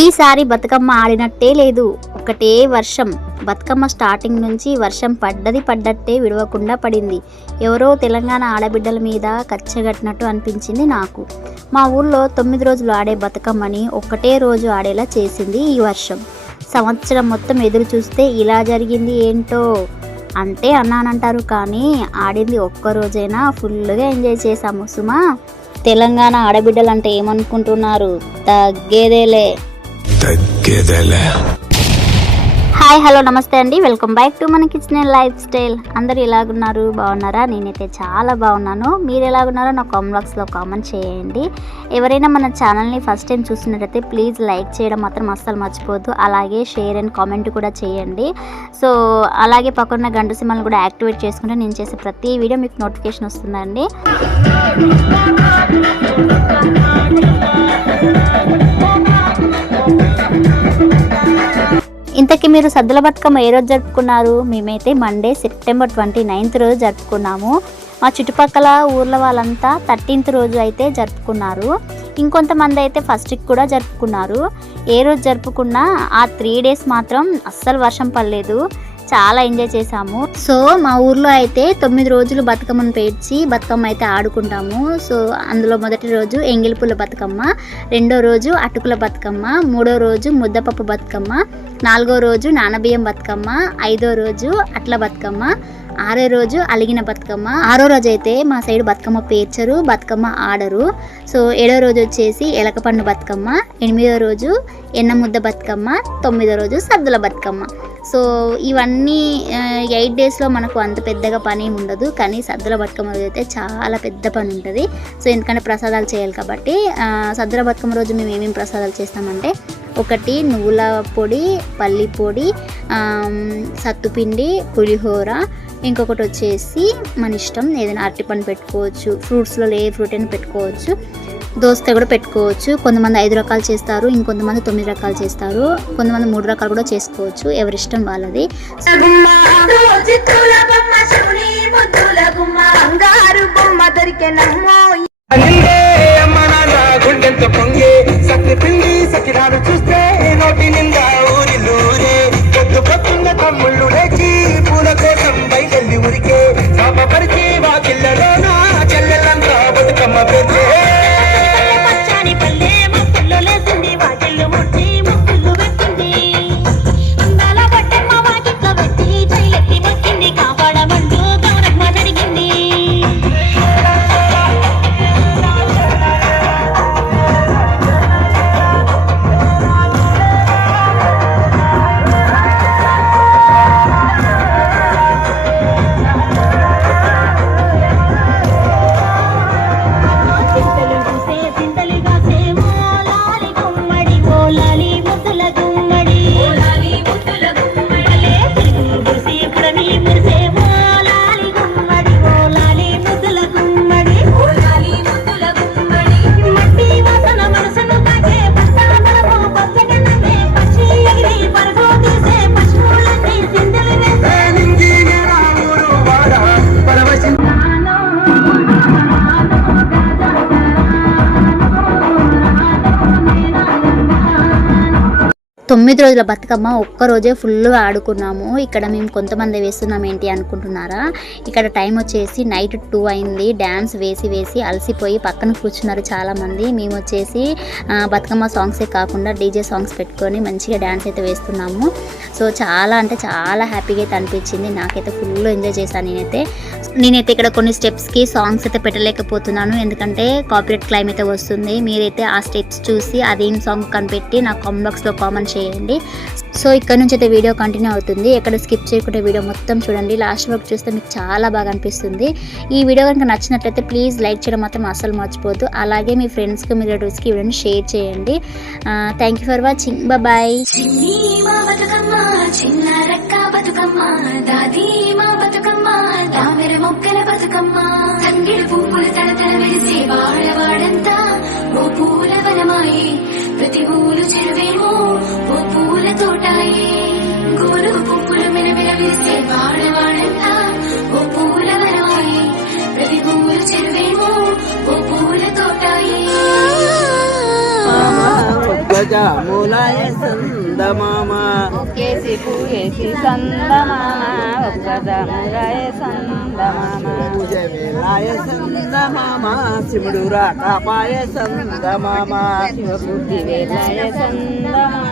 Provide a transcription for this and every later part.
ఈసారి బతుకమ్మ ఆడినట్టే లేదు, ఒకటే వర్షం. బతుకమ్మ స్టార్టింగ్ నుంచి వర్షం పడ్డట్టే విడవకుండా పడింది. ఎవరో తెలంగాణ ఆడబిడ్డల మీద కచ్చగట్టినట్టు అనిపించింది నాకు. మా ఊళ్ళో 9 రోజులు ఆడే బతుకమ్మని ఒక్కటే రోజు ఆడేలా చేసింది ఈ వర్షం. సంవత్సరం మొత్తం ఎదురు చూస్తే ఇలా జరిగింది ఏంటో అంటే అన్నానంటారు, కానీ ఆడింది ఒక్కరోజైనా ఫుల్గా ఎంజాయ్ చేశాము సుమా. తెలంగాణ ఆడబిడ్డలు అంటే ఏమనుకుంటున్నారు? తగ్గేదేలే. హాయ్ హలో నమస్తే అండి, వెల్కమ్ బ్యాక్ టు మన కిచెన్ లైఫ్ స్టైల్. అందరు ఎలాగున్నారు? బాగున్నారా? నేనైతే చాలా బాగున్నాను. మీరు ఎలాగున్నారో నా కామెంట్ బాక్స్లో కామెంట్ చేయండి. ఎవరైనా మన ఛానల్ని ఫస్ట్ టైం చూస్తున్నట్టయితే ప్లీజ్ లైక్ చేయడం మాత్రం అస్సలు మర్చిపోవద్దు. అలాగే షేర్ అండ్ కామెంట్ కూడా చేయండి. సో అలాగే పక్కన గంట సింబల్ని కూడా యాక్టివేట్ చేసుకుంటే నేను చేసే ప్రతి వీడియో మీకు నోటిఫికేషన్ వస్తుందండి. ఇంతకీ మీరు సద్దుల బతుకమ్మ ఏ రోజు జరుపుకున్నారు? మేమైతే మండే సెప్టెంబర్ 29th రోజు జరుపుకున్నాము. మా చుట్టుపక్కల ఊర్ల వాళ్ళంతా 13th రోజు అయితే జరుపుకున్నారు. ఇంకొంతమంది అయితే ఫస్ట్కి కూడా జరుపుకున్నారు. ఏ రోజు జరుపుకున్నా ఆ 3 days మాత్రం అస్సలు వర్షం పడలేదు. చాలా ఎంజాయ్ చేసాము. సో మా ఊర్లో అయితే 9 రోజులు బతుకమ్మను పేర్చి బతుకమ్మ అయితే ఆడుకుంటాము. సో అందులో మొదటి రోజు ఎంగిలిపుల్ల బతుకమ్మ, రెండో రోజు అటుకుల బతుకమ్మ, మూడో రోజు ముద్దపప్పు బతుకమ్మ, నాలుగో రోజు నానబియ్యం బతుకమ్మ, ఐదో రోజు అట్ల బతుకమ్మ, ఆరో రోజు అలిగిన బతుకమ్మ. ఆరో రోజు అయితే మా సైడ్ బతుకమ్మ పేర్చరు, బతుకమ్మ ఆడరు. సో 7వ రోజు వచ్చేసి ఎలకపండు బతుకమ్మ, 8వ రోజు ఎన్న ముద్ద బతుకమ్మ, 9వ రోజు సద్దుల బతుకమ్మ. సో ఇవన్నీ 8 daysలో మనకు అంత పెద్దగా పని ఉండదు, కానీ సద్దుల బతుకమ్మ రోజు అయితే చాలా పెద్ద పని ఉంటుంది. సో ఎందుకంటే ప్రసాదాలు చేయాలి కాబట్టి సద్దుల బతుకమ్మ రోజు మేము ఏమేమి ప్రసాదాలు చేస్తామంటే, ఒకటి నువ్వుల పొడి, పల్లి పొడి, సత్తుపిండి, పులిహోర, ఇంకొకటి వచ్చేసి మన ఇష్టం ఏదైనా అరటిపండు పెట్టుకోవచ్చు, ఫ్రూట్స్లో ఏ ఫ్రూట్ అయినా పెట్టుకోవచ్చు, దోసకాయ కూడా పెట్టుకోవచ్చు. కొంతమంది 5 రకాలు చేస్తారు, ఇంకొంతమంది 9 రకాలు చేస్తారు, కొంతమంది 3 రకాలు కూడా చేసుకోవచ్చు, ఎవరిష్టం వాళ్ళది. తొమ్మిది రోజుల బతుకమ్మ ఒక్కరోజే ఫుల్గా ఆడుకున్నాము. ఇక్కడ మేము కొంతమంది వేస్తున్నాం ఏంటి అనుకుంటున్నారా? ఇక్కడ టైం వచ్చేసి నైట్ 2 అయింది. డ్యాన్స్ వేసి అలసిపోయి పక్కన కూర్చున్నారు చాలామంది. మేము వచ్చేసి బతుకమ్మ సాంగ్సే కాకుండా డీజే సాంగ్స్ పెట్టుకొని మంచిగా డ్యాన్స్ అయితే వేస్తున్నాము. సో చాలా అంటే చాలా హ్యాపీగా అయితే అనిపించింది. నాకైతే ఫుల్ ఎంజాయ్ చేశాను. నేనైతే ఇక్కడ కొన్ని స్టెప్స్కి సాంగ్స్ అయితే పెట్టలేకపోతున్నాను, ఎందుకంటే కాపీరైట్ క్లైమ్ అయితే వస్తుంది. మీరైతే ఆ స్టెప్స్ చూసి అదేం సాంగ్ కనిపెట్టి నా కామెంట్ బాక్స్లో కామెంట్ చేయండి. సో ఇక్కడ నుంచి అయితే వీడియో కంటిన్యూ అవుతుంది. ఎక్కడ స్కిప్ చేయకుండా వీడియో మొత్తం చూడండి. లాస్ట్ వరకు చూస్తే మీకు చాలా బాగా అనిపిస్తుంది. ఈ వీడియో కనుక నచ్చినట్లయితే ప్లీజ్ లైక్ చేయడం మాత్రం అస్సలు మర్చిపోవద్దు. అలాగే మీ ఫ్రెండ్స్కి మీ రిలేటివ్స్కి వీడియోని షేర్ చేయండి. Thank you for watching. Bye. మొక్కల బతుకమ్మ తంగిడు పువ్వులు తడతడ వెలిసే వాడవాడంతా ఓ పూల వనమాయే, ప్రతి ఊలు చెరువేమో ఓ పూల తోటాయే, గోరు పువ్వులు మెలమెల వేస్తే వాడవాడంతా ఓ పూల వనమాయే, ప్రతి ఊలు చెరువేమో ఓ పూల తోటాయే. జాములాయ సందమామ ఒక్కేసి పూగేసి సందమామ ఒక్క జాములాయ సందమామ పూజ వేలాయ సందమామ శివుడు రాకాపాయ సందమామ శివబుద్ధి వేలాయ సందమామ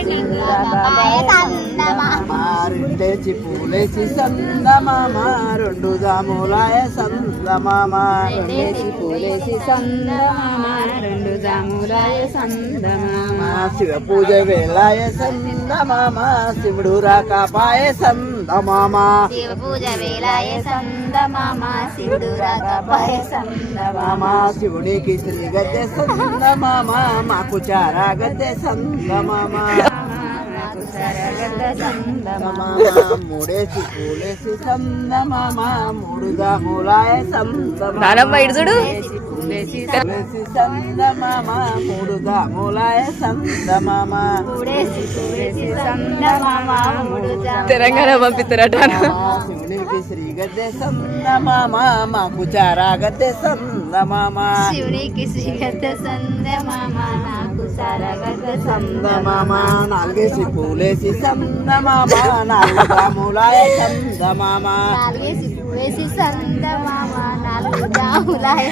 శివుడు రాకాపాయ సందమామ రెండేసి పూలేసి సందమామ రెండు జాములాయ సందమామ రెండేసి పూలేసి సందమామ రెండు జాములాయ సందమామ శివ పూజ వేలాయ సందమామ శివుడు రాకాపాయ సందమామ శివ పూజ వేలాయ సందమామ శివుడు రాకాపాయ సందమామ శివునికి శ్రీ గద్దె సందమామ మాకు చారా గద్దె సందమామ మూడేసి పూలేసి సందమామ మూడు దాములాయ సందమామ చూడు పూలేసి సందమామ మూడు దాములాయ సందమామ తెలంగాణ పంపిస్తారట శివునికి శ్రీ గద్దె సందమామ మాకు చారా గద్దె సందమామ శివునికి శ్రీ గద్దె సందమామ నాకు సారగద్ద సందమామ నాలుగేసి పూలేసి సందమామ నాలుగు దాములాయ సందమామ నాలుగేసి పూలేసి సందమామ నాలుగు జాములాయ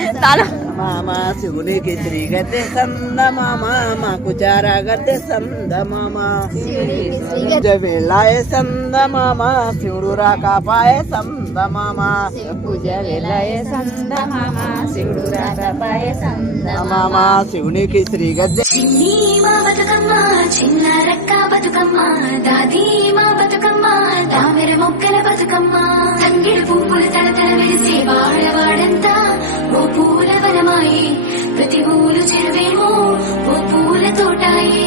మామ శివునికి శ్రీ గద్దె సందమామ మాకు చారా గద్దె సందమామ పూజ వేళాయ సందమామ శివుడు రాకాపాయ సందమామ పూజ వేలాయ సందమామ శివుడు రాకాపాయ మామ శివునికి శ్రీ గద్దె చిన్ని మా బతుకమ్మ చిన్న రక్క బతుకమ్మ దాది మా బతుకమ్మ దామెర మొక్కల బతుకమ్మ తంగిడు పువ్వులు తలతల వెలిసి వాడవాడంతా ఓ పూల వనమాయి ప్రతి ఊలు చెరువేమో ఓ పూల తోటాయి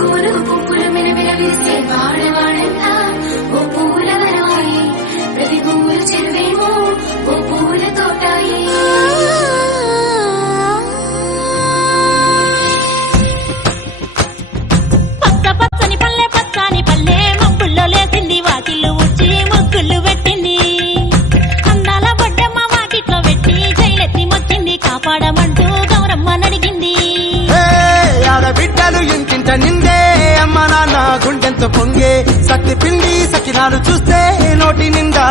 గోరు పువ్వులు మెలమెల వెలిస్తే వాడవాడంతా ఓ పూల వనమాయి ప్రతి ఊలు చెరువేమో ఓ పూల తోటాయి పచ్చని పల్లె పచ్చని పల్లె మబ్బుల్లో లేసింది వాకిళ్ళు ఉచ్చి ముగ్గులు పెట్టింది అందాల బొడ్డమ్మ వాకిట్లో పెట్టి జైలెత్తి మొచ్చింది కాపాడమంటూ గౌరమ్మ నడిగింది ఆడబిడ్డలు ఇంటింట నిందే అమ్మ నాన్న గుండెంతో పొంగే సత్తి పిండి సకినాలు చూస్తే నోటి నిండా